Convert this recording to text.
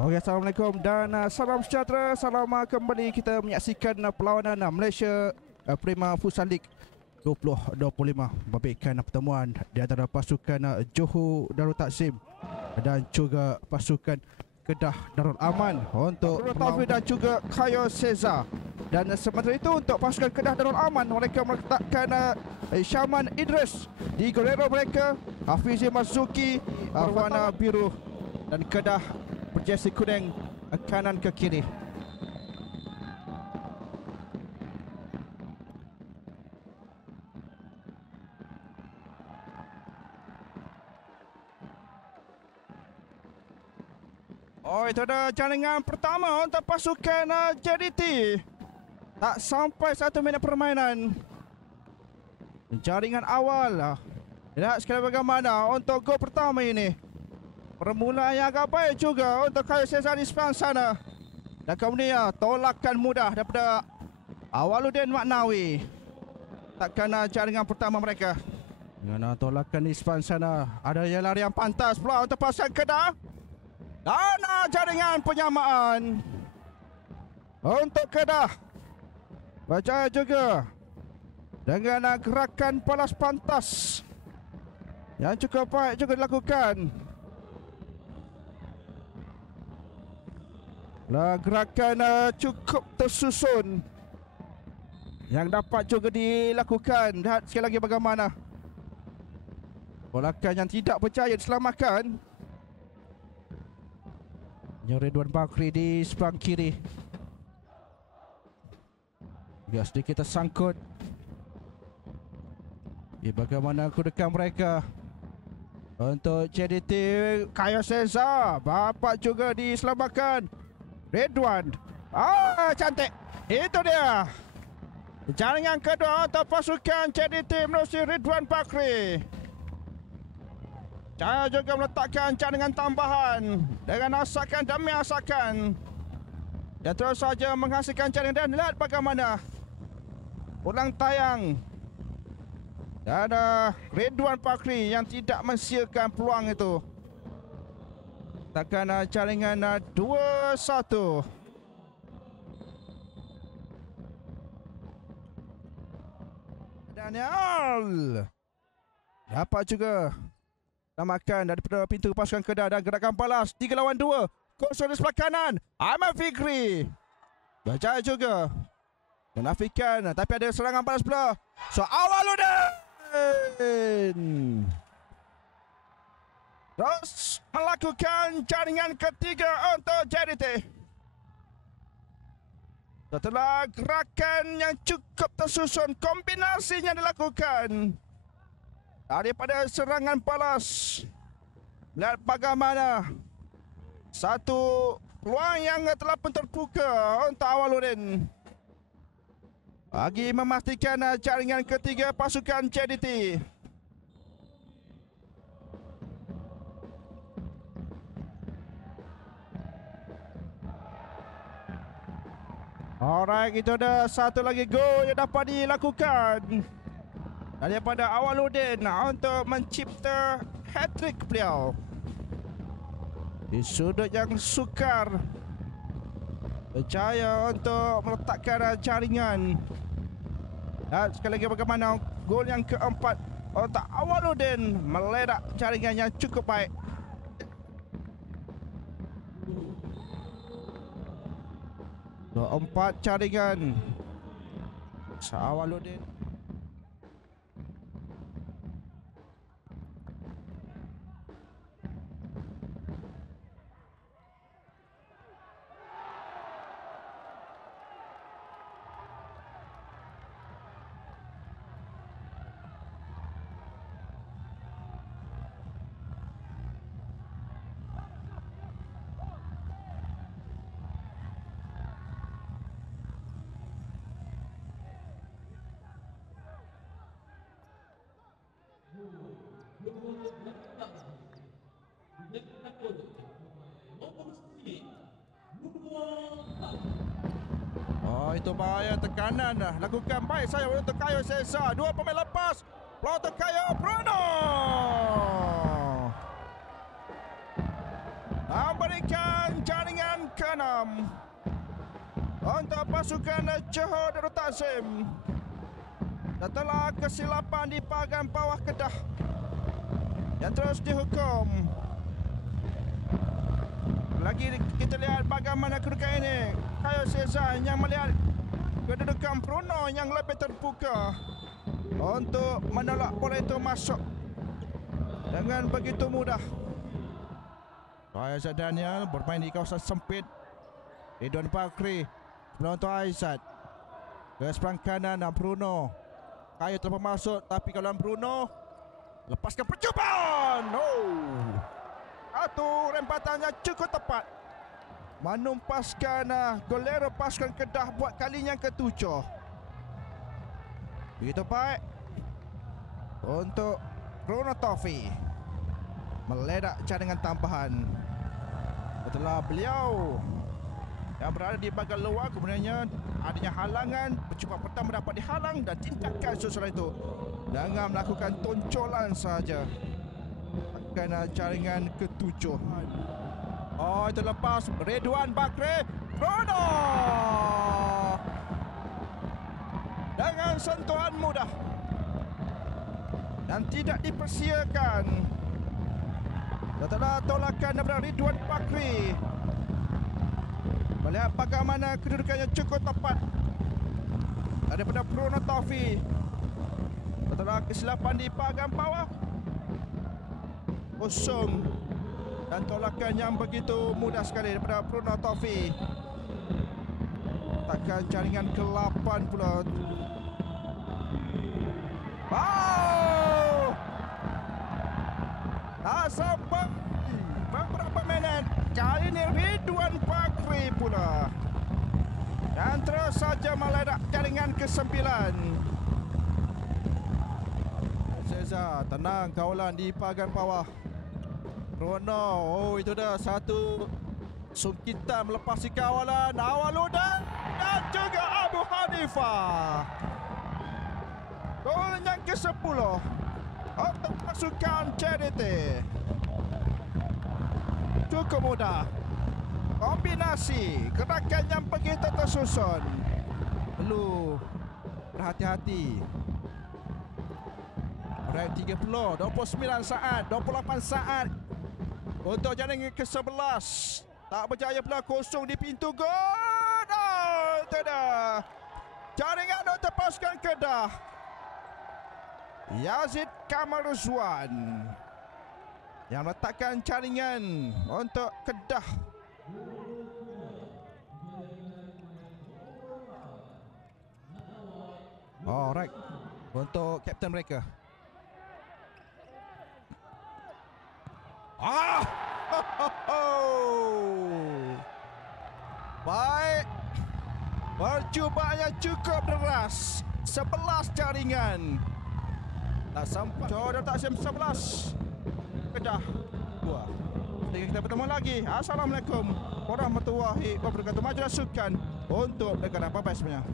Okey, Assalamualaikum dan salam sejahtera. Salam kembali kita menyaksikan perlawanan Malaysia Prima Futsal League 2025 membabitkan pertemuan di antara pasukan Johor Darul Takzim dan juga pasukan Kedah Darul Aman untuk Taufik dan juga Khayo Seza. Dan sementara itu untuk pasukan Kedah Darul Aman, mereka meletakkan Syaman Idris di golero mereka, Hafizi Marzuki warna biru dan Kedah berjersey kuning kanan ke kiri. Oh, itu ada jaringan pertama untuk pasukan JDT. Tak sampai 1 minit permainan. Jaringan awal. Lihat sekali bagaimana untuk gol pertama ini. Permulaan yang agak baik juga untuk Khayo Seza di sebelah sana. Dan kemudian tolakan mudah daripada Awaluddin Maknawi. Takkan jaringan pertama mereka. Dengan tolakan di sebelah sana, ada larian pantas pula untuk pasukan Kedah. Dan jaringan penyamaan untuk Kedah. Berjaya juga dengan gerakan balas pantas yang cukup baik juga dilakukan. Gerakan cukup tersusun yang dapat juga dilakukan. Lihat sekali lagi bagaimana tolakan yang tidak berjaya diselamatkan. Ridwan Bakri di sebelah kiri. Ya, sedikit tersangkut. Bagaimana kedudukan mereka untuk JDT. Khayo Seza bapak juga diselamatkan. Ridwan, cantik. Itu dia jaringan kedua untuk pasukan JDT menerusi Ridwan Bakri. Saya juga meletakkan jaringan tambahan dengan asakan demi asakan. Dan terus saja menghasilkan jaringan. Dan lihat bagaimana ulang tayang. Dan Ridwan Bakri yang tidak mensiakan peluang itu. Takkan jaringan 2-1. Daniel dapat juga selamatkan daripada pintu pasukan Kedah dan gerakan balas 3 lawan 2. Kosong di sebelah kanan, Ahmad Fikri berjaya juga menafikan, tapi ada serangan balas pula. So Awaluddin terus melakukan jaringan ketiga untuk JDT. Setelah gerakan yang cukup tersusun, kombinasinya dilakukan daripada serangan balas. Lihat bagaimana satu peluang yang telah pun terbuka untuk Awaluddin bagi memastikan jaringan ketiga pasukan JDT. Alright, itu ada satu lagi gol yang dapat dilakukan daripada Awaluddin untuk mencipta hat-trick beliau di sudut yang sukar. Berjaya untuk meletakkan jaringan. Dan sekali lagi bagaimana gol yang keempat untuk Awaluddin meledak jaringan yang cukup baik. Empat jaringan Awaluddin. Oh, itu bahaya tekanan. Lakukan baik saya untuk Khayo Seza. Dua pemain lepas. Peluang untuk Khayo Bruno. Memberikan jaringan untuk pasukan Johor Darul Takzim. Setelah kesilapan di bahagian bawah Kedah yang terus dihukum. Lagi kita lihat bagaimana kedudukan ini. Khairul Sezan yang melihat kedudukan Bruno yang lebih terbuka untuk menolak bola itu masuk dengan begitu mudah. Aizat Daniel bermain di kawasan sempit. Ridwan Bakri sebelum untuk Aizat ke seberang kanan dan Bruno. Kaya telah masuk tapi kalau Bruno lepaskan percubaan. Satu rempatannya cukup tepat menumpaskan golero pasukan Kedah buat kalinya ke-7. Begitu baik untuk Bruno Taufi meledak cadangan tambahan setelah beliau yang berada di bahagian luar, kemudiannya adanya halangan, percubaan pertama dapat dihalang dan tindakan susulan itu dengan melakukan toncolan saja akan jaringan ke-7. Oh, itu lepas Ridwan Bakri. Bruno dengan sentuhan mudah dan tidak dipersiakan setelah tolakan daripada Ridwan Bakri. Melihat bagaimana kedudukannya cukup tepat daripada Bruno Taufi setelah kesilapan di bahagian bawah. Kosong dan tolakan yang begitu mudah sekali daripada Bruno Taufi. Takkan jaringan ke-8 pula. Tak sampai beberapa minit. Kali ini Ridwan Bakri pula dan terus saja meledak jaringan ke-9. Seza tenang kawalan di bahagian bawah. Bruno, itu dah satu sungkitan melepasi kawalan Awaluddin dan juga Abu Hanifah. Gol yang ke-10 untuk pasukan JDT. Cukup mudah. Kombinasi gerakan yang begitu tersusun. Perlu berhati-hati. Rate 30, 29 saat, 28 saat untuk jaringan ke-11. Tak berjaya pula, kosong di pintu gol. Tidak. Jaringan untuk pasukan Kedah. Yazid Kamal Rizwan yang letakkan jaringan untuk Kedah. Alright, untuk kapten mereka. Baik. Percubaan yang cukup deras. 11 jaringan. Tak sampai. Johor Darul Takzim 11. Kedah 2. Sehingga kita bertemu lagi. Assalamualaikum warahmatullahi wabarakatuh. Majulah sukan untuk negara. Bye-bye semuanya.